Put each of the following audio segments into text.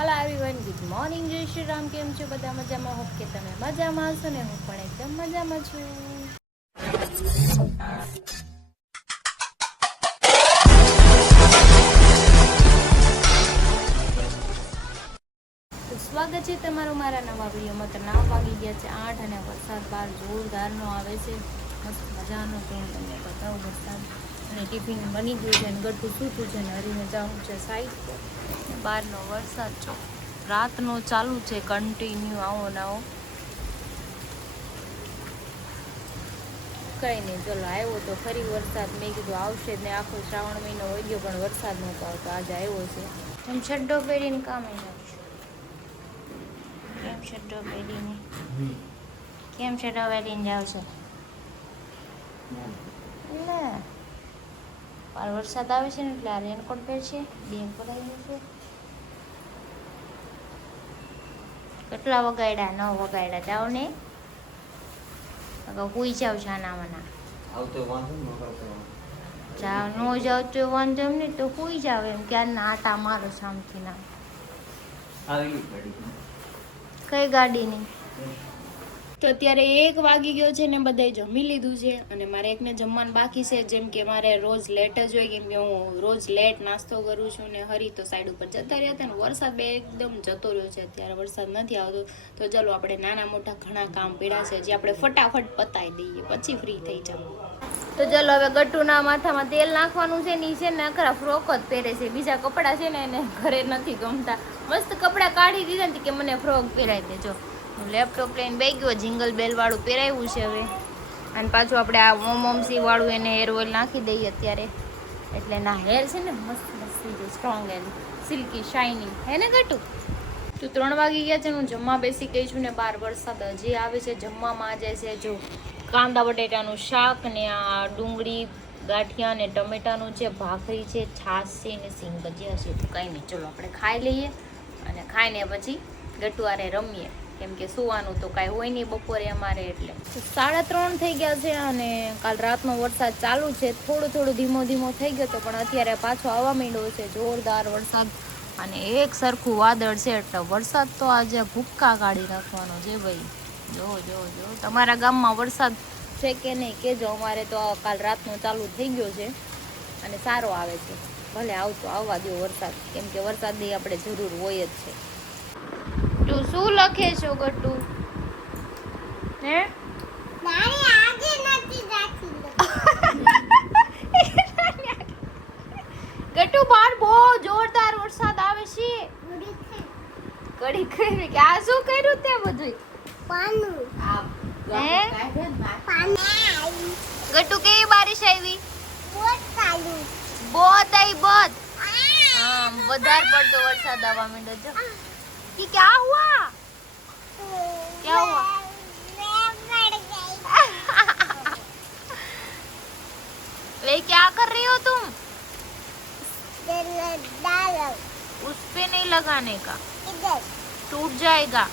Hello everyone, good morning, જય શ્રી રામ. કેમ છો બધા? મજામાં? હોપ કે તમે મજામાં હશો ને હું પણ એકદમ મજામાં છું. તો સ્વાગત છે તમારું મારા નવા વિડીયોમાં. તો 9 વાગી ગયા છે 8 અને વરસાદ બહાર જોરદારનો આવે છે. મસ્ત મજાનો તો હું તમને બતાવું વરસાદ. અને ટિફિન બની ગયું છે અને ગટું સૂતું છે ને હરીને જવું છે સાઈડ પર. બહારનો વરસાદ જો રાતનો ચાલુ છે કન્ટિન્યુ આવો ને આવો. કંઈ નહીં, ચલો આવ્યો તો ફરી વરસાદ. મેં કીધું આવશે જ ને, આખો શ્રાવણ મહિનો હોય ગયો પણ વરસાદ નહોતો આવતો. આજે આવ્યો છે. એમ શડ્ડો પહેરીને કામ આવશે. કેમ શડ્ડો પહેરીને જાવ છો? ના, પણ વરસાદ આવે છે ને એટલે આ રેનકોટ પહેરશે. બેગ ભરાઈ જશે. કેટલા વગાડ્યા? 9 વગાડ્યા. જાઓ ને, હુઈ જાવ છાનામાના. જાવ, ન જાવ તો વાંધો એમ નહીં, તો હુઈ જાવ. એમ ક્યારના આટા મારો શામથી ના. કઈ ગાડીની? તો અત્યારે 1 વાગી ગયો છે ને બધાય જમી લીધું છે અને મારે એકને જમવાનું બાકી છે. જેમ કે મારે રોજ લેટ જ હોય, કેમ કે હું રોજ લેટ નાસ્તો કરું છું ને. હરી તો સાઈડ ઉપર જતા રહ્યા હતા ને વરસાદ બે એકદમ જતો રહ્યો છે. અત્યારે વરસાદ નથી આવતો. તો ચાલો, આપણે નાના મોટા ઘણા કામ પડ્યા છે જે આપણે ફટાફટ પતાવી દઈએ, પછી ફ્રી થઈ જાવ. તો ચાલો, હવે ગટ્ટુના માથામાં તેલ નાખવાનું છે. નીચે ને આખરા ફ્રોક જ પહેરે છે. બીજા કપડાં છે ને એને ઘરે નથી ગમતા. મસ્ત કપડાં કાઢી દીધા ને કે મને ફ્રોક પહેરાવી દેજો. લેપટોપ લઈને બે ગયો, જિંગલ બેલ વાળું પહેરાવ્યું છે હવે. અને પાછું આપણે આ ઓમસી વાળું એને હેર ઓઇલ નાખી દઈએ અત્યારે. એટલે ના હેર છે ને મસ્ત મસ્ત સ્ટ્રોંગ હેર, સિલ્કી શાઇનિંગ હે ને ગટું. તો 3 વાગી ગયા છે. હું જમવા બેસી ગઈ છું ને બહાર વરસાદ હજી આવે છે. જમવામાં આજે છે જો કાંદા બટેટાનું શાક ને આ ડુંગળી ગાંઠિયા ને ટમેટાનું છે, ભાખરી છે, છાશ છે ને સિંગ ભજીયા છે. તો કંઈ નહીં, ચલો આપણે ખાઈ લઈએ અને ખાઈને પછી ગટુઆરે રમીએ. કેમ કે સુવાનું તો કાંઈ હોય નહીં બપોરે અમારે. એટલે 3:30 થઈ ગયા છે અને કાલ રાતનો વરસાદ ચાલુ છે. થોડું ધીમો ધીમો થઈ ગયો હતો પણ અત્યારે પાછો આવવા માંડ્યો છે જોરદાર વરસાદ. અને એક સરખું વાદળ છે એટલે વરસાદ તો આજે ભૂક્કા કાઢી રાખવાનો છે ભાઈ. જો તમારા ગામમાં વરસાદ છે કે નહીં કહેજો. અમારે તો કાલ રાતનો ચાલુ થઈ ગયો છે અને સારો આવે છે. ભલે આવતો આવવા દો વરસાદ, કેમ કે વરસાદની આપણે જરૂર હોય જ છે. તું શું લખે છો ગટ્ટુ? હે ગટ્ટુ, બહાર બહુ જોરદાર વરસાદ આવે છે. કડી કરી કે આ શું કર્યું તે બધું પાનું હે ગટ્ટુ? કેવી બારિશ આવી? बहुत हाँ, વધારે પડતો વરસાદ આવવા માંડ્યો છે. कि क्या हुआ? क्या हुआ? वे क्या कर रही हो तुम? उस पे नहीं लगाने का, इधर टूट जाएगा.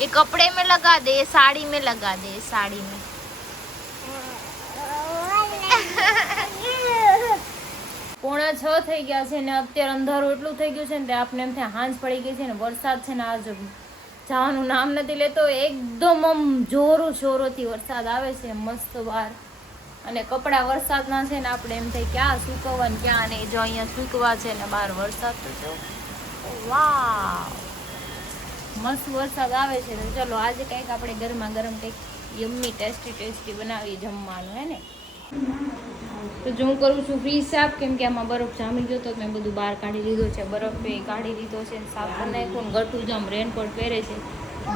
ये कपड़े में लगा दे, साड़ी में लगा दे, साड़ी में. પોણા 6 થઈ ગયા છે ને અત્યારે અંધારું એટલું થઈ ગયું છે ને આપને એમ થાય હાંજ પડી ગઈ છે ને. વરસાદ છે ને આજ જવાનું નામ નથી લેતો. એકદમ આમ જોરોથી વરસાદ આવે છે મસ્ત બહાર. અને કપડા વરસાદના છે ને આપણે એમ થાય ક્યાં સૂકવવા ને ક્યાં નહીં. જો અહીંયા સૂકવા છે ને બહાર વરસાદ તો જો વાવ મસ્ત વરસાદ આવે છે. તો ચલો આજે કંઈક આપણે ગરમા ગરમ કંઈક યમ્મી ટેસ્ટી બનાવી જમવાનું હે ને. તો જો હું કરું છું ફ્રીજ સાફ, કેમ કે આમાં બરફ જામી ગયો તો મેં બધું બહાર કાઢી લીધો છે. બરફ એ કાઢી લીધો છે, સાફ કરી નાખ્યો. ગટું જ આમ રેનકોટ પહેરે છે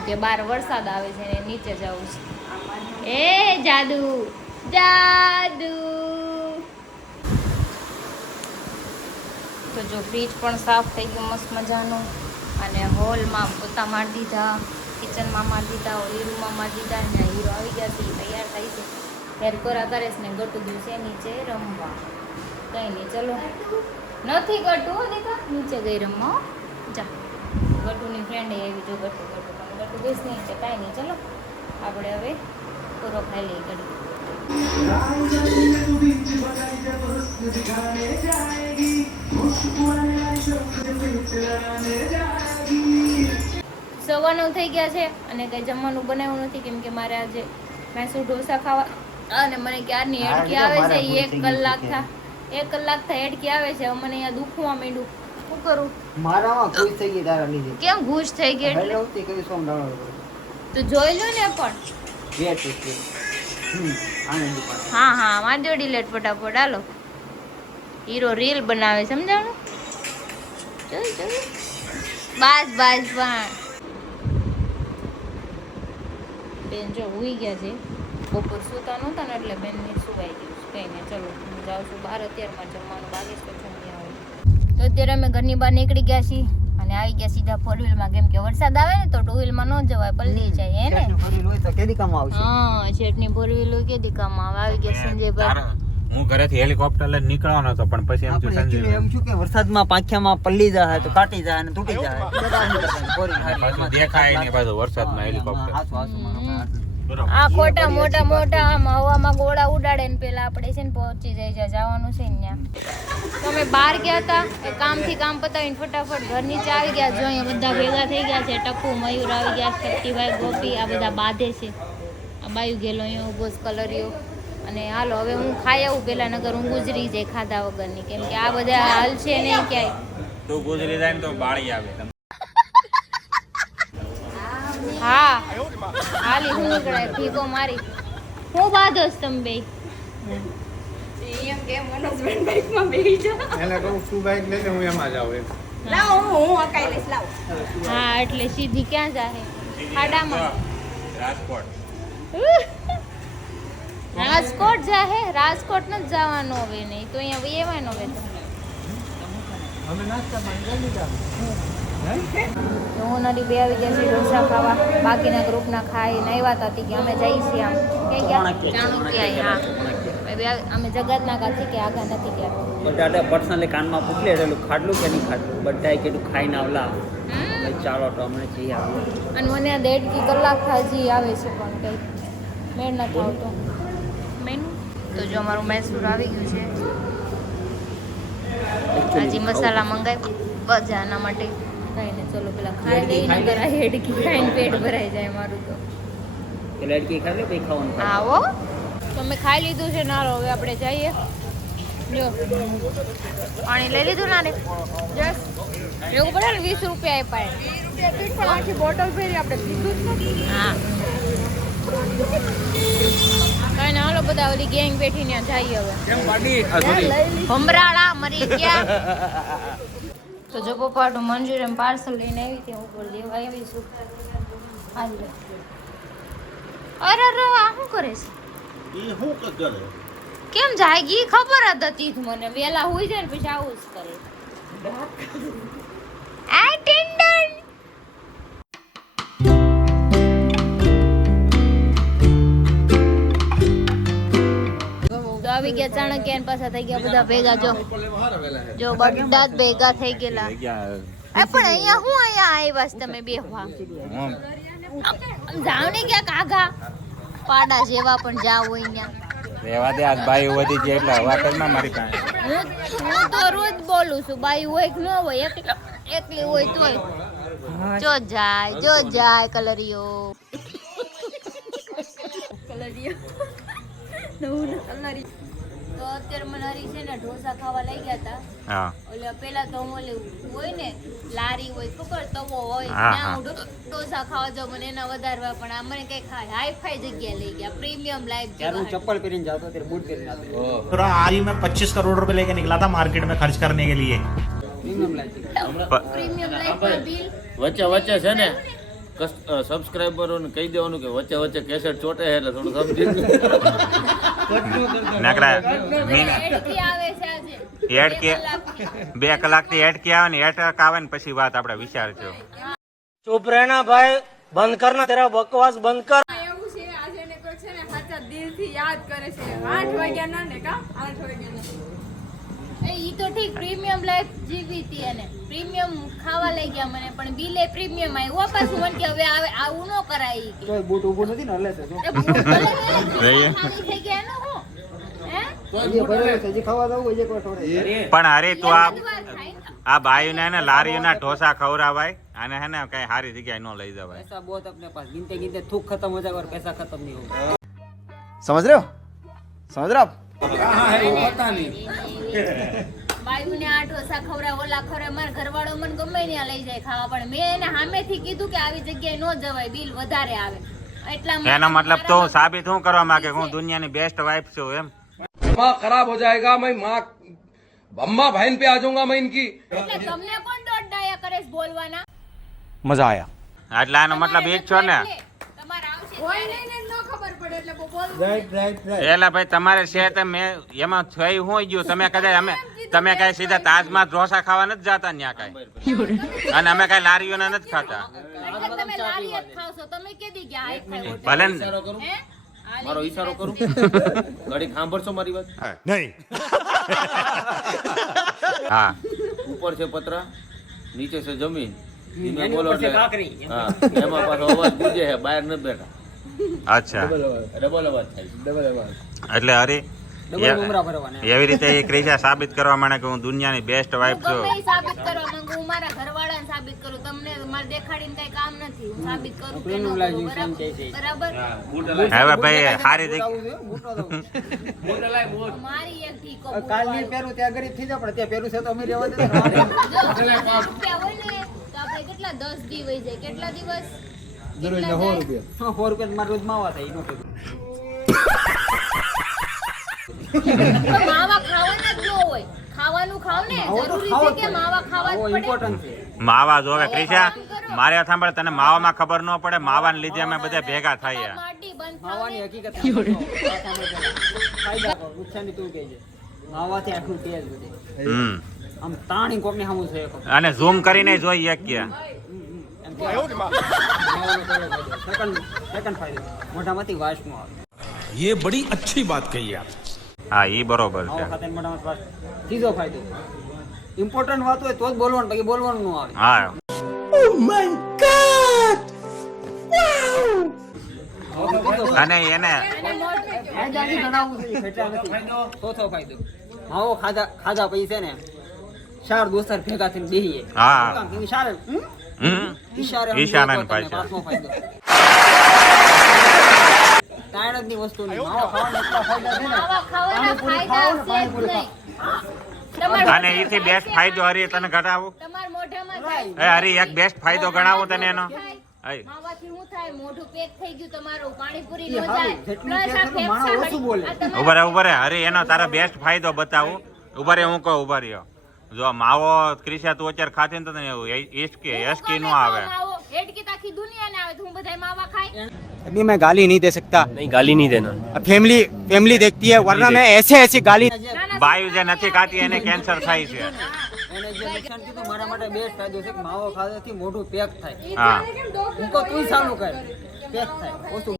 કે બહાર વરસાદ આવે છે ને નીચે જવું છે. એ જાદુ તો જો ફ્રીજ પણ સાફ થઈ ગયું મસ્ત મજાનું. અને હોલમાં પોતા મારી દીધા, કિચનમાં મારી દીધા, ઓલી રૂમમાં મારી દીધા. અને હીરો આવી ગયા છે, તૈયાર થાય છે. હેર કોરા કરે છે ને ગટુ દિવસે નીચે રમવા. કંઈ નહીં, ચલો નથી ગટુ દીકા નીચે ગઈ રમવા. જા ગટુની ફ્રેન્ડ આવી. જો ગટુ બેસ નહીં એટલે કાંઈ નહીં. ચલો આપણે હવે પૂરો ખાઈ લઈએ ઘડી. સવા 9 થઈ ગયા છે અને કંઈ જમવાનું બનાવ્યું નથી કેમ કે મારે આજે મૈસૂર ઢોસા ખાવા અને મને ક્યારની હેડકી આવે છે. 1 કલાક થાય હેડકી આવે છે. મને અહીંયા દુખવા માંડ્યું. શું કરું? મારામાં ખુશ થઈ ગઈ તારા લીધે. કેમ ઘૂસ થઈ ગઈ? હેલો તે કઈ સોમ ડાઉનલોડ તો જોઈ લો ને પણ. હા મારી જોડી લેટ ફટાફટ. હાલો હીરો રીલ બનાવે સમજાણું. ચલ બસ બેન જો હુઈ ગયા છે. બપોર સૂતા નહોતા ને એટલે બેન ને સુવાઈ ગયું છે. કઈ નહીં, ચલો હું જાઉં છું બહાર. અત્યારમાં જમવાનું બાકી છે તો જમી આવું. તો અત્યારે અમે ઘરની બહાર નીકળી ગયા છીએ અને આવી ગયા સીધા 4 વ્હીલમાં કેમ કે વરસાદ આવે ને તો 2 વ્હીલમાં ન જવાય, પલળી જાય હે ને. કેદી કામ આવશે? હા શેઠની 4 વ્હીલ કેદી કામ આવે. આવી ગયા સંજયભાઈ. હું ઘરેથી હેલિકોપ્ટર લઈને નીકળવાનો હતો પણ પછી એમ થયું સંજય એમ શું કે વરસાદમાં પાંખ્યામાં પલ્લી જાય તો કાટી જાય અને તૂટી જાય. પાછું દેખાય નહીં પાછું વરસાદમાં હેલિકોપ્ટર. આ ખોટા મોટા આમ હવામાં ગોળા ઉડાડે ને પેલા આપણે છે ને પહોંચી જાય જવાનું છે ને ત્યાં. તો અમે બહાર ગયા હતા એ કામથી કામ પતાવીને ફટાફટ ઘર નીચે આવી ગયા. જો અહીંયા બધા ભેગા થઈ ગયા છે. ટકુ મયુર આવી ગયા, શક્તિભાઈ, ગોપી આ બધા બાંધે છે. આ બાયુ ગયેલો અહીંયા ઉભો કલરિયો. અને હાલો હવે હું ખાઈ આવું પેલા, નગર હું ગુજરી જાય ખાધા વગરની કેમ કે આ બધા હાલ છે નહીં ક્યાંય. તું ગુજરી જાય ને તો બાળી આવે. હા હાલી હું નીકળાય ભીગો મારી. હું બાંધોસ તમે બે? એમ કે મનોજબેન બાઈકમાં બેહી જા. એને કહું તું બાઈક લઈને હું એમાં જાઉં એમ. લાવ હું અકાઈ લઈશ લાવ. હા એટલે સીધી ક્યાં જાહે? ખાડામાં. રાજકોટ જાહે. રાજકોટ ન જવાનું હવે નહીં તો અહીંયા વેવાનો હવે. અમે નાસ્તા માંગી હું નદી બે આવી ગયા છે ઢોસા ખાવા. બાકીના ગ્રુપના ખાઈને આવ્યા હતા કે અમે જઈએ છીએ આમ કે ચાણક્ય. હા અમે જગતના કાથી કે આગા નથી ગયા. બધા પર્સનલી કાનમાં પૂછલે એટલું ખાટલું કે નહીં ખાટલું બધાએ કીધું ખાઈને આવલા. ચાલો તો અમને જઈએ આવું. અને મને આ 1.5 કલાક હજી આવે છે પણ કંઈ મેળ નથી આવતો. મેનુ તો જો અમારું મૈસૂર આવી ગયું છે. હજી મસાલા મંગાવી બધા આના માટે. કઈને ચલો પેલા ખાઈ લઈને કરા હેડકી ખાઈને પેટ ભરાઈ જાય મારું તો. કે લડકી ખાઈ લે પછી ખાવાનું. આવો તો મેં ખાઈ લીધું છે. નારો હવે આપણે જઈએ. જો પાણી લઈ લીધું ના રે જસ એવું પડે ને 20 રૂપિયા આપ્યા. 20 રૂપિયા પણ આખી બોટલ ભરી આપણે પીધું જ નથી. હા કઈ ના હાલો બધા ઓલી ગેંગ બેઠી ને જઈએ હવે. ભમરાળા મરી ગયા. તો જો પપ્પાનું મંચુરિયન પાર્સલ લઈને આવી ત્યાં ઉપર લેવા આવીશું. હાલ અરે આ શું કરે છે? કેમ જાગી? ખબર જ હતી મને. વેલા હોઈ જાય ને પછી આવું જ કરે. એટેન્ડન્ટ તો આવી ગયા ચાણક્ય ને પાછા થઈ ગયા બધા ભેગા. જો બધા જ ભેગા થઈ ગયેલા. પણ અહીંયા હું આવ્યા છે તમે બેહવા? જાવ ને ક્યાંક આઘા પાડા જેવા પણ જાવ હોય ત્યાં. રેવા દે આજ બાઈ વધી ગઈ એટલે હવા કરમાં મારી પાસે. હું તો રોજ બોલું છું બાઈ હોય કે ન હોય એકલી હોય તોય જો જાય કલરિયો તો અત્યારે મને હરી છે ને ઢોસા ખાવા લઈ ગયા હતા. હા ઓલે પેલા તો હું ઓલે હોય ને લારી હોય ખબર તવો હોય ત્યાં હું ઢોસા ખાવા જાઉં મને એના વધારવા. પણ આ મને કઈ હાઈ ફાઈ જગ્યા લઈ ગયા. પ્રીમિયમ લાઈફ यार वो चप्पल पहन जाता तेरे बूट पहन जाते पूरा आज ही मैं 25 करोड़ रुपए लेके निकला था मार्केट में खर्च करने के लिए. Premium life. Premium life bill વચ્ચે છે ને સબસ્ક્રાઇબરોને કહી દેવાનું કે વચ્ચે કેસેટ ચોટે એટલે થોડું સમજી નકરા એડથી આવે છે આજે. હેડ કે 2 કલાકથી હેડ કે આવે ને એટક આવે ને પછી વાત આપણે વિચારજો. चुप रहना भाई, बंद करना तेरा बकवास बंद कर. એવું છે આજે ને કોઈ છે ને સાચા દિલથી યાદ કરે છે. 8 વાગ્યા ના ને કા 8 વાગ્યા ના ઈ તો ઠીક પ્રીમિયમ લાઈફ જીવી હતી અને પ્રીમિયમ ખાવા લઈ ગયા મને પણ બિલે પ્રીમિયમ આવ્યું. પાછું મને કે હવે આવું ન કરાય કે तो बूट ऊपर नहीं ना ले से जो ખાલી થઈ ગયા ને હું હે ये भरे से जी खावा दो ये को छोड़े પણ અરે તું આ વાર થાય ને આ બાયુને ને લારીઓના ઢોસા ખવડાવાય અને હે ને કઈ સારી જગ્યાએ ન લઈ જવાય. પૈસા બહુત अपने पास गिनते गिनते थूक खत्म हो जाएगा और पैसा खत्म नहीं होगा. समझ रहे हो आप બાયુને આ ઢોસા ખવડાવ ઓલા ખવડાવ મારા ઘરવાળો મને ગમે ત્યાં લઈ જાય ખાવા પણ મેં એને સામેથી કીધું કે આવી જગ્યાએ ન જવાય બિલ વધારે આવે એટલા માટે એનો મતલબ તો સાબિત શું કરવા માંગે હું દુનિયાની બેસ્ટ વાઇફ છું એમ. दिमाग खराब हो जाएगा मैं माँ अम्मा बहन पे आ जाऊंगा मैं इनकी એટલે તમને કોણ દોઢ ડાયા કરે છે બોલવાના मजा आया એટલે આનો મતલબ એ જ છો ને. તમારે આવશે હોય નહીં ને ન ખબર પડે એટલે બહુ બોલવું એલા ભાઈ તમારે છે તે મેં એમાં થઈ હું ગયું તમે કદાચ તમે કઈ સીધા તાજમાં ઢોસા ખાવા નથી જતા ત્યાં કઈ અને અમે કઈ લારીઓના નથી ખાતા. એટલે તમે લારી જ ખાવશો તમે કેદી ગયા આ એક ખાઈ ભલે ને. ઈશારો કરું હે મારો ઈશારો કરું ઘડીક સાંભળશો મારી વાત. હા ઉપર છે પતરા નીચે છે જમીન ધીમે એની બોલો ઉપર છે એટલે કાકરી. હા એમાં પાછો અવાજ ગુજે છે બહાર નથી બેઠા અચ્છા ડબલ અવાજ થાય એટલે હરી ડબલ ઉમરા ભરવાના. એવી રીતે એ ક્રિશા સાબિત કરવા માંડે કે હું દુનિયાની બેસ્ટ વાઇફ હું છું. ગમે ઈ સાબિત કરવા માંગુ હું મારા ઘરવાળાને સાબિત કરું તમને મારે દેખાડીને કઈ કામ નથી હું સાબિત કરું કે ન પ્રેમનું કરું, લાગ્યું બરાબર છે, છે. બરાબર હવે ભાઈ સારી જગ્યા મારી એક ઠીકો કાલની પહેરું ત્યાં ગરીબ થઈ જાય પણ ત્યાં પહેરું છે તો અમે રહેવા દે. રૂપિયા હોય ને તો આપણે કેટલા 10 દી વહી જાય કેટલા દિવસ કેટલા જાય? 100 રૂપિયા મારે રોજ માવા થાય એનો કીધું. પણ માવા ખાવાના જ ન હોય ખાવાનું ખાવ ને જરૂરી છે કે માવા ખાવા જ પડે ઇમ્પોર્ટન્ટ છે. માવા જોવે ક્રિશા મારે સાંભળ તને માવામાં ખબર ન પડે માવાને લીધે અમે બધા ભેગા થઈએ. માટી બંધ થાવ માવાની ને હકીકત ફાયદા કરો નુકસાની તું કહે છે માવાથી આખું તેજ બધે હમ આમ તાણી કોકને સામું છે એક. અને ઝૂમ કરીને જોઈ શકીએ. એમ કે સેકન્ડ ફાયદો મોઢામાંથી વાસ નો આવે. ये बड़ी अच्छी बात कही आप. હા ઈ બરોબર માવા છે. ખાતા મોઢામાં વાસ. ત્રીજો ફાયદો ઇમ્પોર્ટન્ટ વાત હોય તો જ બોલવાનું બાકી બોલવાનું ન આવે. હા અને એને ફાયદાથી ગણાવવું છે, ઘટા નથી. ચોથો ફાયદો માવો ખાધા પછી છે ને ચાર દોસ્તાર ભેગા થઈને બેહીએ. હા. શું કામ? કે ઈશારે ઈશારે ઈશારાની સમજી ભાષા. પાંચમો ફાયદો તાણની વસ્તુ નહીં માવો ખાવાના એટલા ફાયદા છે ને માવા ખાવાના પાણીપુરી ફાયદા ખાઓ ને છે જ પાણીપુરી નહીં તમારા અને એથી બેસ્ટ ફાયદો હરી તને ઘટાવું. તમારા મોઢામાં જાય એ હરી એક બેસ્ટ ફાયદો ગણાવું તને એનો. થાય. માવાથી શું થાય મોઢું પેક થઈ ગયું તમારું પાણીપુરી એ નો હારું, જાય જેટલું પ્લસ પેક આ થતું માણસ ફેફસા ઓછું બોલે. આ તમારા ઉભરે હરી એનો તારો બેસ્ટ ફાયદો બતાવું. ઉભરે હું કહું ઉભા રહ્યો જો માવો ક્રિશા તું અત્યારે ખાતી ને તો તને એવું યશકી નો આવે. માવો હેડકી તો આખી દુનિયાને આવે તો હું બધાય માવા ખાય अभी मैं गाली नहीं दे सकता नहीं गाली नहीं देना. फैमिली देखती है वरना मैं ऐसे ऐसी गाली બાયુ જે નથી ખાતી એને કેન્સર થાય છે. એને જે નુકસાન કીધું મારા માટે બેસ્ટ ફાયદો છે કે માવો ખાવાથી મોઢું પેક થાય. હા હું કહું તું સારું કર પેક થાય ઓછું.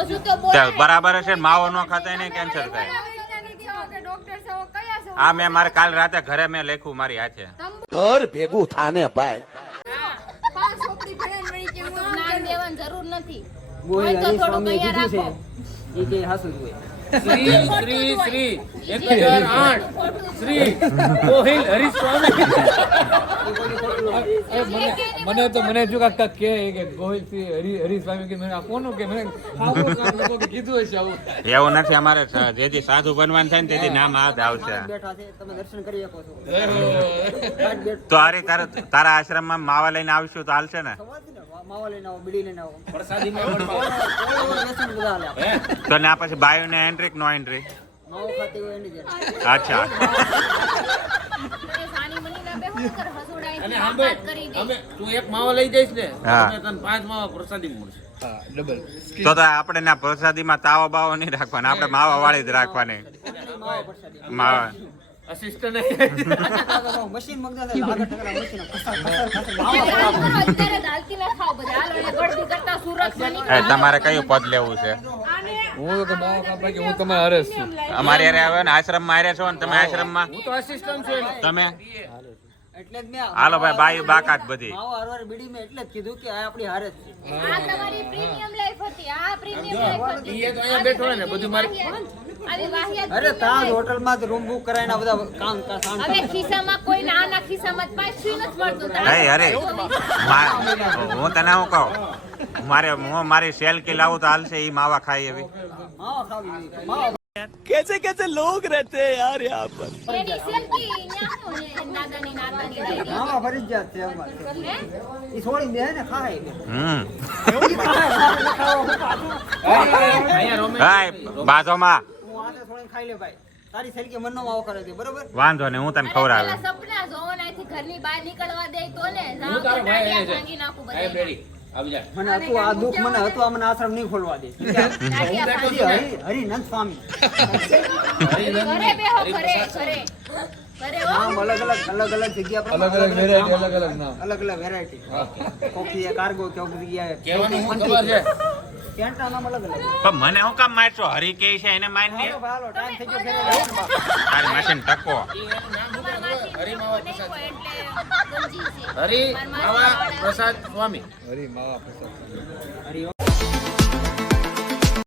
ઓછું તો બોલ તે બરાબર છે ને માવો ન ખાતા એને કેન્સર થાય. વૈજ્ઞાનિક છો કે ડોક્ટર છો કયા છો આ મેં મારે કાલ રાતે ઘરે મેં લખ્યું મારી હાથે. घर भेगू थाने भाई પાંચ છોકરી ભેણ વળી કે હું આમ જ્ઞાન દેવાની જરૂર નથી ગોહિલ હોય તો હરીશ થોડું સ્વામીએ તૈયાર કીધું છે રાખો. એ કે હાસુ જ હોય. શ્રી શ્રી શ્રી 1008 શ્રી ગોહિલ હરીશ સ્વામી. મને તો મને જો કાકા કે ગોહિલ શ્રી હરીશ સ્વામી કે મને આ કોનું કે મને આવું કામ લોકો કીધું હશે આવું. એવું નથી અમારે જેથી સાધુ બનવાનું થાય ને તેથી નામ આ જ આવશે. બેઠા છે તમે દર્શન કરી શકો છો. રાત બેઠ તો અરે તારા આશ્રમમાં માવા લઈને આવશું તો હાલશે ને. સવારથી ને માવા લઈને આવો બીડી લઈને આવો પ્રસાદીમાં પણ વ્યસન બધા હાલે આપણે. તો ના પછી બાયુને એન્ટ્રી કે નો એન્ટ્રી. માવો ખાતી હોય એની જેમ. અચ્છા એ સાની મનીના બે હું કર હસુડાઈ અને થી સાંભળ વાત કરી દે અમે તું એક માવો લઈ જઈશ ને હા. તો તને 5 માવા પ્રસાદી મળશે. તો આપણે ના પ્રસાદીમાં તાવો બાવો નહીં રાખવાના આપણે માવા વાળી જ રાખવાની. માવો પ્રસાદી. માવા અસિસ્ટન્ટ મશીન મંગા છે લાગે ટકરા મશીન અત્યારે દાલકી ના ખાઓ બધા હાલો એ ગળદી કરતા સુરત માં એ નીકળો તમારે કયું પદ લેવું છે. હું તો માવા કાપડા કે હું તમારે હરેશ છું. અમારે યારે આવે ને આશ્રમમાં આવ્યા છો ને તમે આશ્રમમાં હું તો અસિસ્ટન્ટ છું એનો. તમે એટલે જ મેં હાલો ભાઈ, બાયું બાકાત બધી. માવો હરવાર બીડી મેં એટલે જ કીધું કે આ આપણી હારે જ છે. આ તમારી પ્રીમિયમ લાઈફ હતી, આ પ્રીમિયમ લાઈફ હતી. ઈ તો અહીંયા બેઠો હોય ને બધું મારી આવી વાહિયાત અરે તાજ હોટલમાં જ રૂમ બુક કરાવીને આ બધા કામ હવે ખિસ્સામાં કોઈ આના ખિસ્સામાં જ પાછું નથી મળતું. હે અરે હું તને શું કહું, હું મારી સેલ કી લાવું તો હાલશે, ઈ માવા ખાઈ એવી. માવો ખાવી માવો कैसे कैसे लोग रहते हैं यार यहाँ पर એની સેલ્ફી ન્યા હું હે, નાદાની નાદાની માવા ફરી જ છે અમારે. હે? ઈ છોડી દે ને ખાય કે હાય બાજોમાં હું આને છોડીને ખાઈ લે ભાઈ. તારી સેલકી મનનો માવો કરે છે બરોબર. વાંધો ને હું તને અરે ખવડાવે. પેલા સપના જોવો ને, અહીંથી ઘરની બહાર નીકળવા દે તો ને હું તારો ભાઈ અહીંયા છે. ભાંગી નાખું આઈ એમ બધા. રેડી આવી જા મને હતું આ દુઃખ મને હતું આ મને આશ્રમ નહીં ખોલવા દે. હરિનંદ સ્વામી ઘરે બેહો, ઘરે ઘરે ઘરે હો. નામ અલગ અલગ જગ્યા પર અલગ અલગ વેરાયટી, અલગ અલગ નામ. અલગ વેરાયટી. કોકી કાર્ગો કોક જગ્યાએ કહેવાનું શું ખબર છે કેન્ટા નામ અલગ અલગ. પણ મને હું કામ મારશો, હરી કે છે એને માર ને. હાલો ટાઈમ થઈ ગયો છે. તારી મશીન ટકો. હરી માવા પ્રસાદ એટલે ગંજી છે. હરી માવા પ્રસાદ સ્વામી હરી માવા પ્રસાદ. હરિ